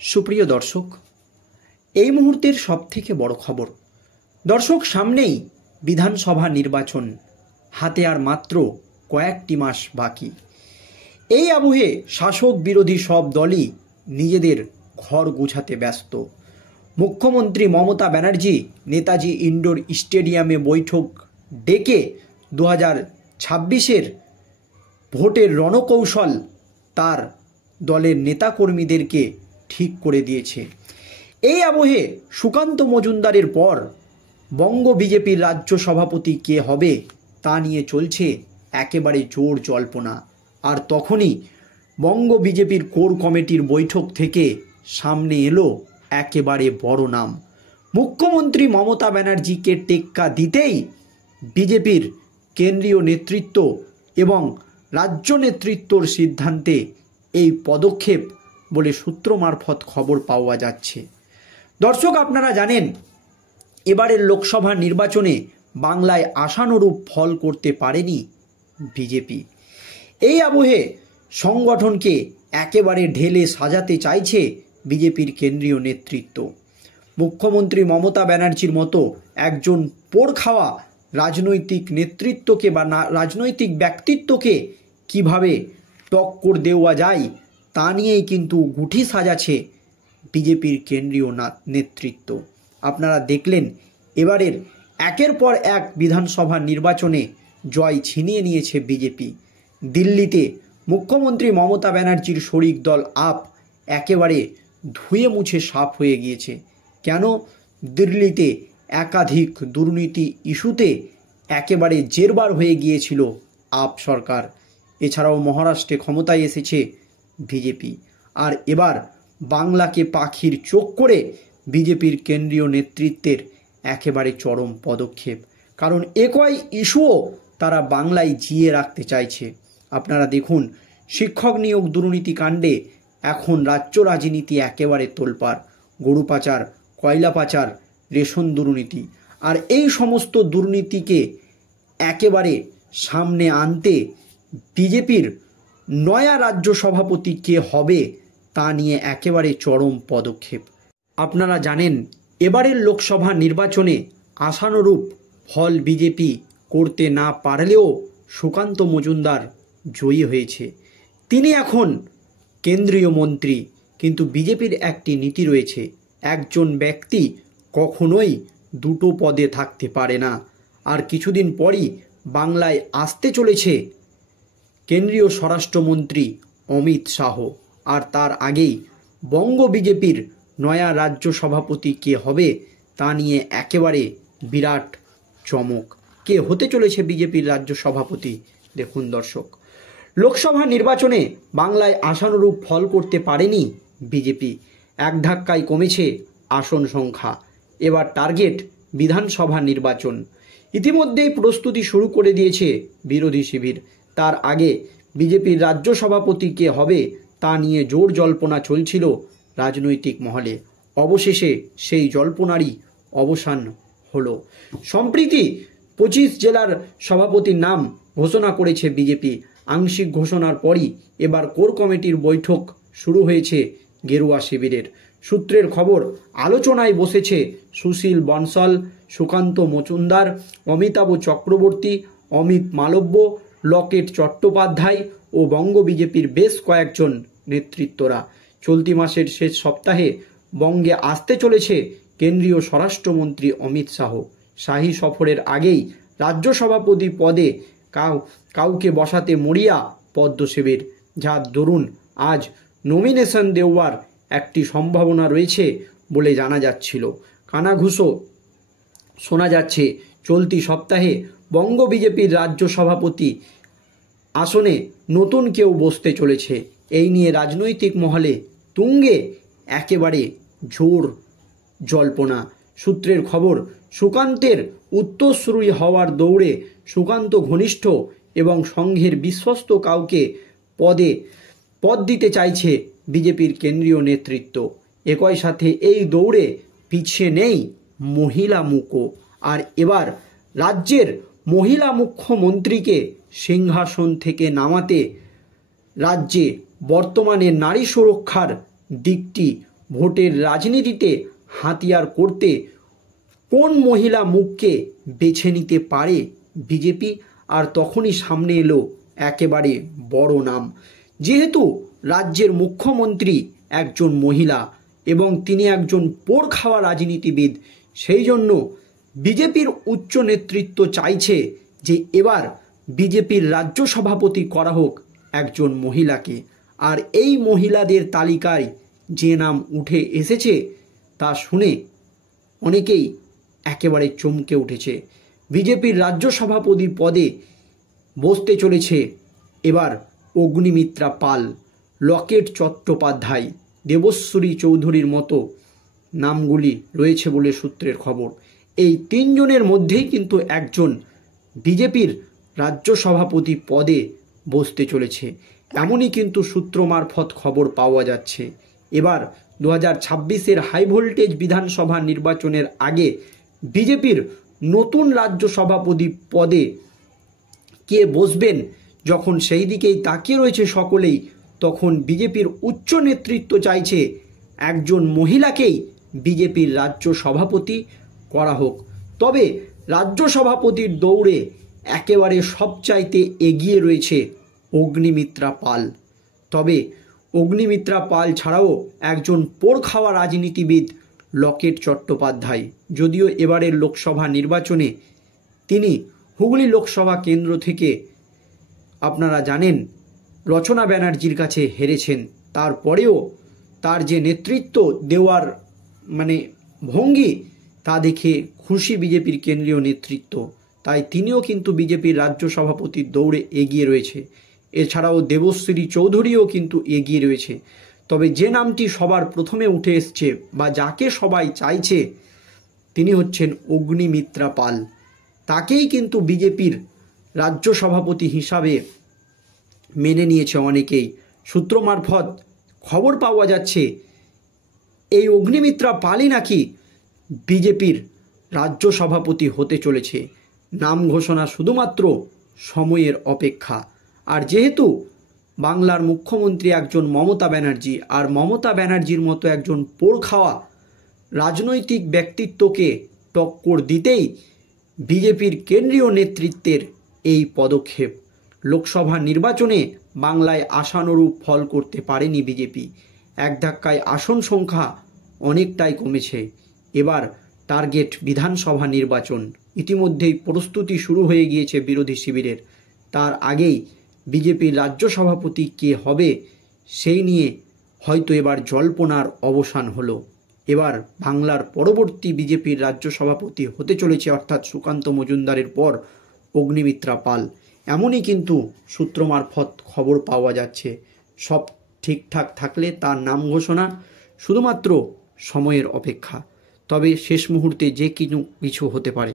সুপ্রিয় দর্শক, এই মুহূর্তের সবথেকে বড় খবর। দর্শক, সামনেই বিধানসভা নির্বাচন, হাতে আর মাত্র কয়েকটি মাস বাকি। এই আবহে শাসক বিরোধী সব দলই নিজেদের ঘর গুছাতে ব্যস্ত। মুখ্যমন্ত্রী মমতা ব্যানার্জি নেতাজি ইন্ডোর স্টেডিয়ামে বৈঠক ডেকে 2026-এর ভোটের রণকৌশল তার দলের নেতাকর্মীদেরকে ঠিক করে দিয়েছে। এই আবহে সুকান্ত মজুমদারের পর বঙ্গ বিজেপির রাজ্য সভাপতি কে হবে তা নিয়ে চলছে একেবারে জোর জল্পনা। আর তখনই বঙ্গ বিজেপির কোর কমিটির বৈঠক থেকে সামনে এলো একেবারে বড় নাম। মুখ্যমন্ত্রী মমতা ব্যানার্জিকে টেক্কা দিতেই বিজেপির কেন্দ্রীয় নেতৃত্ব এবং রাজ্য নেতৃত্বর সিদ্ধান্তে এই পদক্ষেপ বলে সূত্র মারফত খবর পাওয়া যাচ্ছে। দর্শক, আপনারা জানেন এবারের লোকসভা নির্বাচনে বাংলায় আশানুরূপ ফল করতে পারেনি বিজেপি। এই আবহে সংগঠনকে একেবারে ঢেলে সাজাতে চাইছে বিজেপির কেন্দ্রীয় নেতৃত্ব। মুখ্যমন্ত্রী মমতা ব্যানার্জির মতো একজন পোড় খাওয়া রাজনৈতিক নেতৃত্বকে বা রাজনৈতিক ব্যক্তিত্বকে কিভাবে টক্কর দেওয়া যায় তা নিয়েই কিন্তু গুটি সাজাচ্ছে বিজেপির কেন্দ্রীয় নেতৃত্ব। আপনারা দেখলেন এবারের একের পর এক বিধানসভা নির্বাচনে জয় ছিনিয়ে নিয়েছে বিজেপি। দিল্লিতে মুখ্যমন্ত্রী মমতা ব্যানার্জির শরিক দল আপ একেবারে ধুয়ে মুছে সাফ হয়ে গিয়েছে। কেন? দিল্লিতে একাধিক দুর্নীতি ইস্যুতে একেবারে জেরবার হয়ে গিয়েছিল আপ সরকার। এছাড়াও মহারাষ্ট্রে ক্ষমতায় এসেছে বিজেপি। আর এবার বাংলাকে পাখির চোখ করে বিজেপির কেন্দ্রীয় নেতৃত্বের একেবারে চরম পদক্ষেপ। কারণ একই ইস্যুও তারা বাংলায় জিয়ে রাখতে চাইছে। আপনারা দেখুন, শিক্ষক নিয়োগ দুর্নীতি কাণ্ডে এখন রাজ্য রাজনীতি একেবারে তোলপাড়। গরু পাচার, কয়লা পাচার, রেশন দুর্নীতি, আর এই সমস্ত দুর্নীতিকে একেবারে সামনে আনতে বিজেপির নয়া রাজ্য সভাপতি কে হবে তা নিয়ে একেবারে চরম পদক্ষেপ। আপনারা জানেন এবারের লোকসভা নির্বাচনে আশানুরূপ ফল বিজেপি করতে না পারলেও সুকান্ত মজুমদার জয়ী হয়েছে। তিনি এখন কেন্দ্রীয় মন্ত্রী। কিন্তু বিজেপির একটি নীতি রয়েছে, একজন ব্যক্তি কখনোই দুটো পদে থাকতে পারে না। আর কিছুদিন পরই বাংলায় আসতে চলেছে কেন্দ্রীয় স্বরাষ্ট্রমন্ত্রী অমিত শাহ। আর তার আগেই বঙ্গ বিজেপির নয়া রাজ্য সভাপতি কে হবে তা নিয়ে একেবারে বিরাট চমক। কে হতে চলেছে বিজেপির রাজ্য সভাপতি? দেখুন দর্শক, লোকসভা নির্বাচনে বাংলায় আশানুরূপ ফল করতে পারেনি বিজেপি। এক ধাক্কায় কমেছে আসন সংখ্যা। এবার টার্গেট বিধানসভা নির্বাচন। ইতিমধ্যেই প্রস্তুতি শুরু করে দিয়েছে বিরোধী শিবির। তার আগে বিজেপির রাজ্য সভাপতি কে হবে তা নিয়ে জোর জল্পনা চলছিল রাজনৈতিক মহলে। অবশেষে সেই জল্পনারই অবসান হলো। সম্প্রতি 25 জেলার সভাপতির নাম ঘোষণা করেছে বিজেপি। আংশিক ঘোষণার পরই এবার কোর কমিটির বৈঠক শুরু হয়েছে গেরুয়া শিবিরের। সূত্রের খবর, আলোচনায় বসেছে সুশীল বনসাল, সুকান্ত মজুমদার, অমিতাভ চক্রবর্তী, অমিত মালব্য, লকেট চট্টোপাধ্যায় ও বঙ্গ বিজেপির বেশ কয়েকজন নেতৃত্বরা। চলতি মাসের শেষ সপ্তাহে বঙ্গে আসতে চলেছে কেন্দ্রীয় স্বরাষ্ট্রমন্ত্রী অমিত শাহ। শাহী সফরের আগেই রাজ্য সভাপতি পদে কাউকে বসাতে মরিয়া পদ্ম শিবির, যার দরুন আজ নমিনেশন দেওয়ার একটি সম্ভাবনা রয়েছে বলে জানা যাচ্ছিল। কানাঘুষো শোনা যাচ্ছে চলতি সপ্তাহে বঙ্গ বিজেপির রাজ্য সভাপতি আসনে নতুন কেউ বসতে চলেছে। এই নিয়ে রাজনৈতিক মহলে তুঙ্গে একেবারে জোর জল্পনা। সূত্রের খবর, সুকান্তের উত্তরসূরি হওয়ার দৌড়ে সুকান্ত ঘনিষ্ঠ এবং সংঘের বিশ্বস্ত কাউকে পদ দিতে চাইছে বিজেপির কেন্দ্রীয় নেতৃত্ব। একই সাথে এই দৌড়ে পিছিয়ে নেই মহিলা মুখও। আর এবার রাজ্যের মহিলা মুখ্যমন্ত্রীকে সিংহাসন থেকে নামাতে রাজ্যে বর্তমানে নারী সুরক্ষার দিকটি ভোটের রাজনীতিতে হাতিয়ার করতে কোন মহিলা মুখকে বেছে নিতে পারে বিজেপি, আর তখনই সামনে এলো একেবারে বড় নাম। যেহেতু রাজ্যের মুখ্যমন্ত্রী একজন মহিলা এবং তিনি একজন পোড় খাওয়া রাজনীতিবিদ, সেই জন্য বিজেপির উচ্চ নেতৃত্ব চাইছে যে এবার বিজেপির রাজ্য সভাপতি করা হোক একজন মহিলাকে। আর এই মহিলাদের তালিকায় যে নাম উঠে এসেছে তা শুনে অনেকেই একেবারে চমকে উঠেছে। বিজেপির রাজ্য সভাপতি পদে বসতে চলেছে এবার অগ্নিমিত্রা পাল, লকেট চট্টোপাধ্যায়, দেবশ্রী চৌধুরীর মতো নামগুলি রয়েছে বলে সূত্রের খবর। এই তিনজনের মধ্যেই কিন্তু একজন বিজেপির রাজ্য সভাপতি পদে বসতে চলেছে, এমনই কিন্তু সূত্র মারফত খবর পাওয়া যাচ্ছে। এবার 2026-এর হাই ভোল্টেজ বিধানসভা নির্বাচনের আগে বিজেপির নতুন রাজ্য সভাপতি পদে কে বসবেন, যখন সেই দিকেই তাকিয়ে রয়েছে সকলেই, তখন বিজেপির উচ্চ নেতৃত্ব চাইছে একজন মহিলাকেই বিজেপির রাজ্য সভাপতি করা হোক। তবে রাজ্য সভাপতির দৌড়ে একেবারে সবচাইতে এগিয়ে রয়েছে অগ্নিমিত্রা পাল। তবে অগ্নিমিত্রা পাল ছাড়াও একজন পোড় খাওয়া রাজনীতিবিদ লকেট চট্টোপাধ্যায়, যদিও এবারের লোকসভা নির্বাচনে তিনি হুগলি লোকসভা কেন্দ্র থেকে আপনারা জানেন রচনা ব্যানার্জির কাছে হেরেছেন, তারপরেও তার যে নেতৃত্ব দেওয়ার ভঙ্গি তা দেখে খুশি বিজেপির কেন্দ্রীয় নেতৃত্ব, তাই তিনিও কিন্তু বিজেপির রাজ্য সভাপতির দৌড়ে এগিয়ে রয়েছে। এছাড়াও দেবশ্রী চৌধুরীও কিন্তু এগিয়ে রয়েছে। তবে যে নামটি সবার প্রথমে উঠে এসছে বা যাকে সবাই চাইছে তিনি হচ্ছেন অগ্নিমিত্রা পাল। তাকেই কিন্তু বিজেপির রাজ্য সভাপতি হিসাবে মেনে নিয়েছে অনেকেই। সূত্র মারফত খবর পাওয়া যাচ্ছে এই অগ্নিমিত্রা পালই নাকি বিজেপির রাজ্য সভাপতি হতে চলেছে। নাম ঘোষণা শুধুমাত্র সময়ের অপেক্ষা। আর যেহেতু বাংলার মুখ্যমন্ত্রী একজন মমতা ব্যানার্জি, আর মমতা ব্যানার্জির মতো একজন পোড় খাওয়া রাজনৈতিক ব্যক্তিত্বকে টক্কর দিতেই বিজেপির কেন্দ্রীয় নেতৃত্বের এই পদক্ষেপ। লোকসভা নির্বাচনে বাংলায় আশানুরূপ ফল করতে পারেনি বিজেপি, এক ধাক্কায় আসন সংখ্যা অনেকটাই কমেছে। এবার টার্গেট বিধানসভা নির্বাচন। ইতিমধ্যেই প্রস্তুতি শুরু হয়ে গিয়েছে বিরোধী শিবিরের। তার আগেই বিজেপির রাজ্য সভাপতি কে হবে সেই নিয়ে হয়তো এবার জল্পনার অবসান হলো। এবার বাংলার পরবর্তী বিজেপির রাজ্য সভাপতি হতে চলেছে অর্থাৎ সুকান্ত মজুমদারের পর অগ্নিমিত্রা পাল, এমনই কিন্তু সূত্র মারফত খবর পাওয়া যাচ্ছে। সব ঠিকঠাক থাকলে তার নাম ঘোষণা শুধুমাত্র সময়ের অপেক্ষা। তবে শেষ মুহূর্তে যে কিছু হতে পারে।